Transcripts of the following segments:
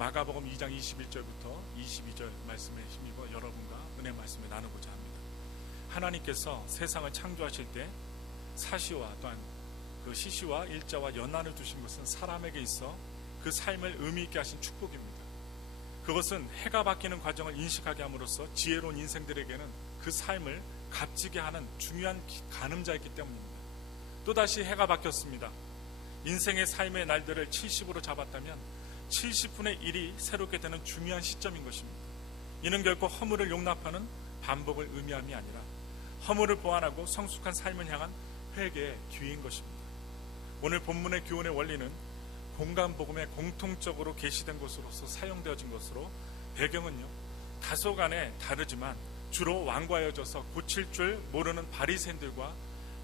마가복음 2장 21절부터 22절 말씀에 힘입어 여러분과 은혜 말씀을 나누고자 합니다. 하나님께서 세상을 창조하실 때 사시와 또한 그 시시와 일자와 연한을 두신 것은 사람에게 있어 그 삶을 의미 있게 하신 축복입니다. 그것은 해가 바뀌는 과정을 인식하게 함으로써 지혜로운 인생들에게는 그 삶을 값지게 하는 중요한 가늠자이기 때문입니다. 또다시 해가 바뀌었습니다. 인생의 삶의 날들을 70으로 잡았다면 70분의 1이 새롭게 되는 중요한 시점인 것입니다. 이는 결코 허물을 용납하는 반복을 의미함이 아니라 허물을 보완하고 성숙한 삶을 향한 회개의 기회인 것입니다. 오늘 본문의 교훈의 원리는 공간복음에 공통적으로 계시된 것으로서 사용되어진 것으로 배경은요 다소간에 다르지만 주로 완과여져서 고칠 줄 모르는 바리새인들과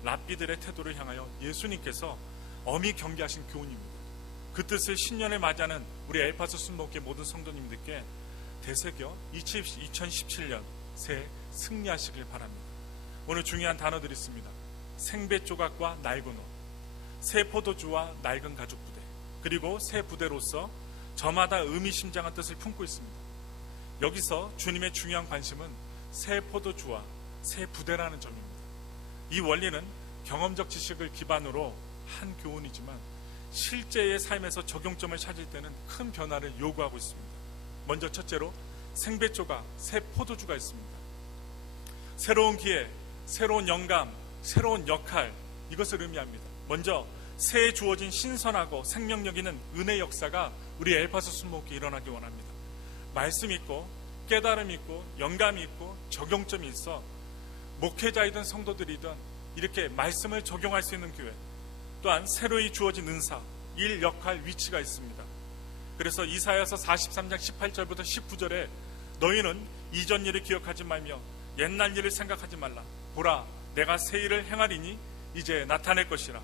랍비들의 태도를 향하여 예수님께서 엄히 경계하신 교훈입니다. 그 뜻을 신년을 맞이하는 우리 엘파소 순복의 모든 성도님들께 되새겨 2017년 새해 승리하시길 바랍니다. 오늘 중요한 단어들이 있습니다. 생배 조각과 낡은 옷, 새 포도주와 낡은 가죽 부대, 그리고 새 부대로서 저마다 의미심장한 뜻을 품고 있습니다. 여기서 주님의 중요한 관심은 새 포도주와 새 부대라는 점입니다. 이 원리는 경험적 지식을 기반으로 한 교훈이지만 실제의 삶에서 적용점을 찾을 때는 큰 변화를 요구하고 있습니다. 먼저 첫째로 생배조가 새 포도주가 있습니다. 새로운 기회, 새로운 영감, 새로운 역할, 이것을 의미합니다. 먼저 새해 주어진 신선하고 생명력 있는 은혜 역사가 우리 엘파소 순목교에 일어나기 원합니다. 말씀 있고 깨달음 있고 영감이 있고 적용점이 있어 목회자이든 성도들이든 이렇게 말씀을 적용할 수 있는 교회, 또한 새로이 주어진 은사, 일, 역할, 위치가 있습니다. 그래서 이사야서 43장 18절부터 19절에 너희는 이전 일을 기억하지 말며 옛날 일을 생각하지 말라. 보라, 내가 새 일을 행하리니 이제 나타낼 것이라.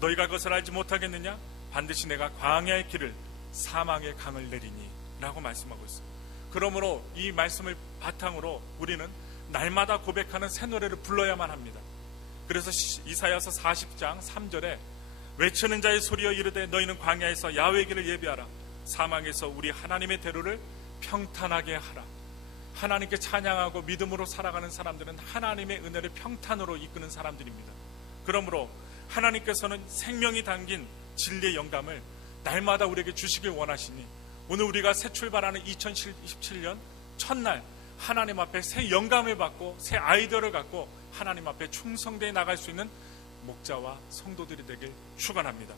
너희가 그것을 알지 못하겠느냐? 반드시 내가 광야의 길을 사망의 강을 내리니 라고 말씀하고 있습니다. 그러므로 이 말씀을 바탕으로 우리는 날마다 고백하는 새 노래를 불러야만 합니다. 그래서 이사야서 40장 3절에 외치는 자의 소리여 이르되 너희는 광야에서 야훼의 길을 예비하라. 사망에서 우리 하나님의 대로를 평탄하게 하라. 하나님께 찬양하고 믿음으로 살아가는 사람들은 하나님의 은혜를 평탄으로 이끄는 사람들입니다. 그러므로 하나님께서는 생명이 담긴 진리의 영감을 날마다 우리에게 주시길 원하시니 오늘 우리가 새 출발하는 2017년 첫날 하나님 앞에 새 영감을 받고 새 아이디어를 갖고 하나님 앞에 충성되어 나갈 수 있는 목자와 성도들이 되길 축원합니다.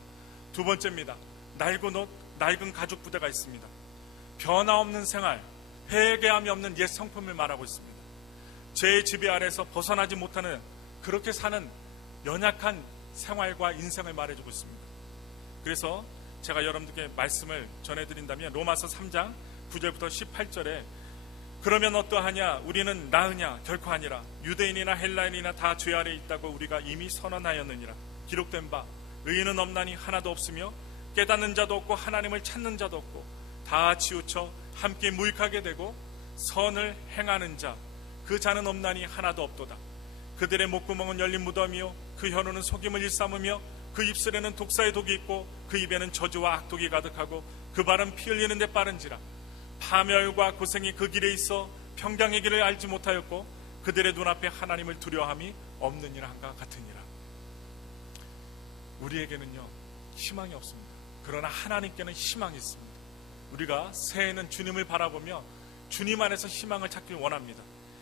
두 번째입니다. 낡은 옷, 낡은 가죽 부대가 있습니다. 변화없는 생활, 회개함이 없는 옛 성품을 말하고 있습니다. 죄의 지배 아래서 벗어나지 못하는 그렇게 사는 연약한 생활과 인생을 말해주고 있습니다. 그래서 제가 여러분들께 말씀을 전해드린다면 로마서 3장 9절부터 18절에 그러면 어떠하냐? 우리는 나으냐? 결코 아니라 유대인이나 헬라인이나 다 죄 아래 있다고 우리가 이미 선언하였느니라. 기록된 바 의인은 없나니 하나도 없으며 깨닫는 자도 없고 하나님을 찾는 자도 없고 다 치우쳐 함께 무익하게 되고 선을 행하는 자 그 자는 없나니 하나도 없도다. 그들의 목구멍은 열린 무덤이요 그 혀로는 속임을 일삼으며 그 입술에는 독사의 독이 있고 그 입에는 저주와 악독이 가득하고 그 발은 피 흘리는 데 빠른지라. 파멸과 고생이 그 길에 있어 평강의 길을 알지 못하였고 그들의 눈앞에 하나님을 두려워함이 없느니라 한가 같으니라. 우리에게는요 희망이 없습니다. 그러나 하나님께는 희망이 있습니다. 우리가 새해에는 주님을 바라보며 주님 안에서 희망을 찾길 원합니다.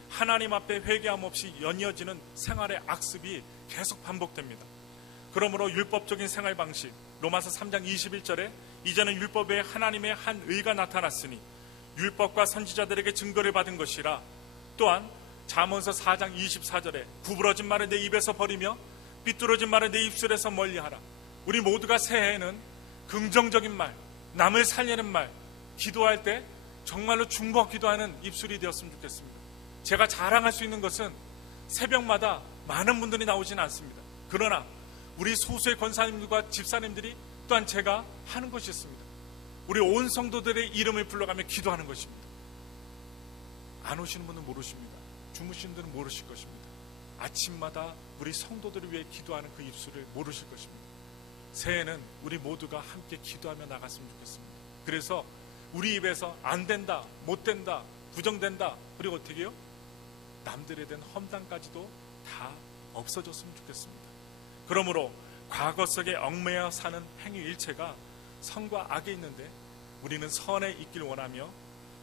하나님 앞에 회개함 없이 연이어지는 생활의 악습이 계속 반복됩니다. 그러므로 율법적인 생활 방식, 로마서 3장 21절에 이제는 율법에 하나님의 한 의가 나타났으니 율법과 선지자들에게 증거를 받은 것이라. 또한 잠언서 4장 24절에 구부러진 말을 내 입에서 버리며 삐뚤어진 말을 내 입술에서 멀리하라. 우리 모두가 새해에는 긍정적인 말, 남을 살리는 말, 기도할 때 정말로 중보 기도하는 입술이 되었으면 좋겠습니다. 제가 자랑할 수 있는 것은 새벽마다 많은 분들이 나오지는 않습니다. 그러나 우리 소수의 권사님들과 집사님들이 또한 제가 하는 것이 있습니다. 우리 온 성도들의 이름을 불러가며 기도하는 것입니다. 안 오시는 분은 모르십니다. 주무시는 분은 모르실 것입니다. 아침마다 우리 성도들을 위해 기도하는 그 입술을 모르실 것입니다. 새해에는 우리 모두가 함께 기도하며 나갔으면 좋겠습니다. 그래서 우리 입에서 안 된다, 못 된다, 부정된다, 그리고 어떻게 해요? 남들에 대한 험담까지도 다 없어졌으면 좋겠습니다. 그러므로 과거 속에 얽매여 사는 행위 일체가 선과 악에 있는데 우리는 선에 있길 원하며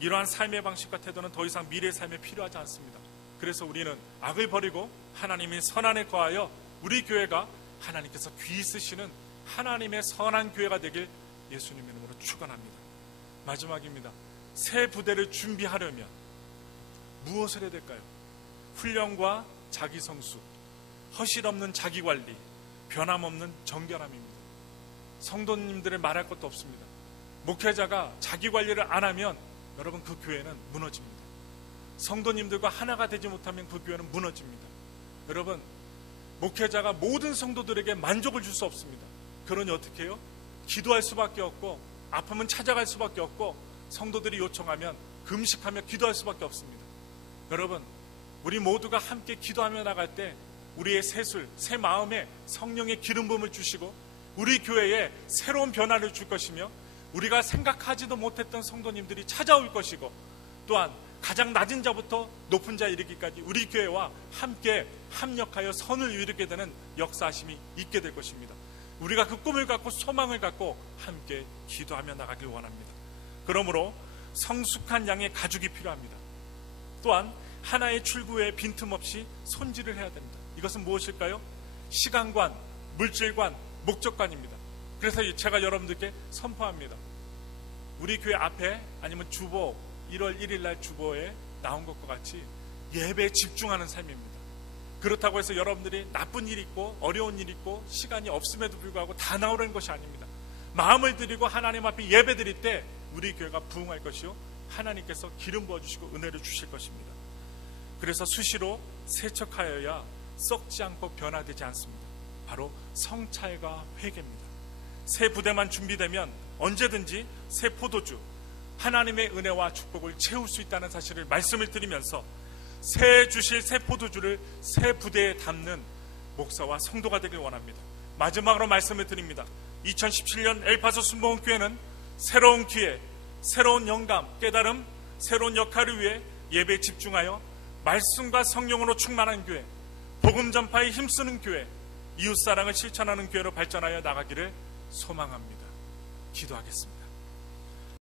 이러한 삶의 방식과 태도는 더 이상 미래의 삶에 필요하지 않습니다. 그래서 우리는 악을 버리고 하나님의 선안에 거하여 우리 교회가 하나님께서 귀히 쓰시는 하나님의 선한 교회가 되길 예수님의 이름으로 축원합니다. 마지막입니다. 새 부대를 준비하려면 무엇을 해야 될까요? 훈련과 자기성수, 허실 없는 자기관리, 변함없는 정결함입니다. 성도님들을 말할 것도 없습니다. 목회자가 자기관리를 안 하면 여러분 그 교회는 무너집니다. 성도님들과 하나가 되지 못하면 그 교회는 무너집니다. 여러분, 목회자가 모든 성도들에게 만족을 줄 수 없습니다. 그러니 어떻게 해요? 기도할 수밖에 없고 아프면 찾아갈 수밖에 없고 성도들이 요청하면 금식하며 기도할 수밖에 없습니다. 여러분, 우리 모두가 함께 기도하며 나갈 때 우리의 새술, 새 마음에 성령의 기름 부음을 주시고 우리 교회에 새로운 변화를 줄 것이며 우리가 생각하지도 못했던 성도님들이 찾아올 것이고 또한 가장 낮은 자부터 높은 자에 이르기까지 우리 교회와 함께 합력하여 선을 이루게 되는 역사하심이 있게 될 것입니다. 우리가 그 꿈을 갖고 소망을 갖고 함께 기도하며 나가길 원합니다. 그러므로 성숙한 양의 가죽이 필요합니다. 또한 하나의 출구에 빈틈없이 손질을 해야 됩니다. 이것은 무엇일까요? 시간관, 물질관, 목적관입니다. 그래서 제가 여러분들께 선포합니다. 우리 교회 앞에 아니면 주보 1월 1일 날 주보에 나온 것과 같이 예배에 집중하는 삶입니다. 그렇다고 해서 여러분들이 나쁜 일이 있고 어려운 일이 있고 시간이 없음에도 불구하고 다 나오려는 것이 아닙니다. 마음을 드리고 하나님 앞에 예배 드릴 때 우리 교회가 부흥할 것이요 하나님께서 기름 부어주시고 은혜를 주실 것입니다. 그래서 수시로 세척하여야 썩지 않고 변화되지 않습니다. 바로 성찰과 회개입니다. 새 부대만 준비되면 언제든지 새 포도주, 하나님의 은혜와 축복을 채울 수 있다는 사실을 말씀을 드리면서 새 주실 새 포도주를 새 부대에 담는 목사와 성도가 되길 원합니다. 마지막으로 말씀을 드립니다. 2017년 엘파소 순복음교회는 새로운 기회, 새로운 영감, 깨달음, 새로운 역할을 위해 예배에 집중하여 말씀과 성령으로 충만한 교회, 복음 전파에 힘쓰는 교회, 이웃사랑을 실천하는 교회로 발전하여 나가기를 소망합니다. 기도하겠습니다.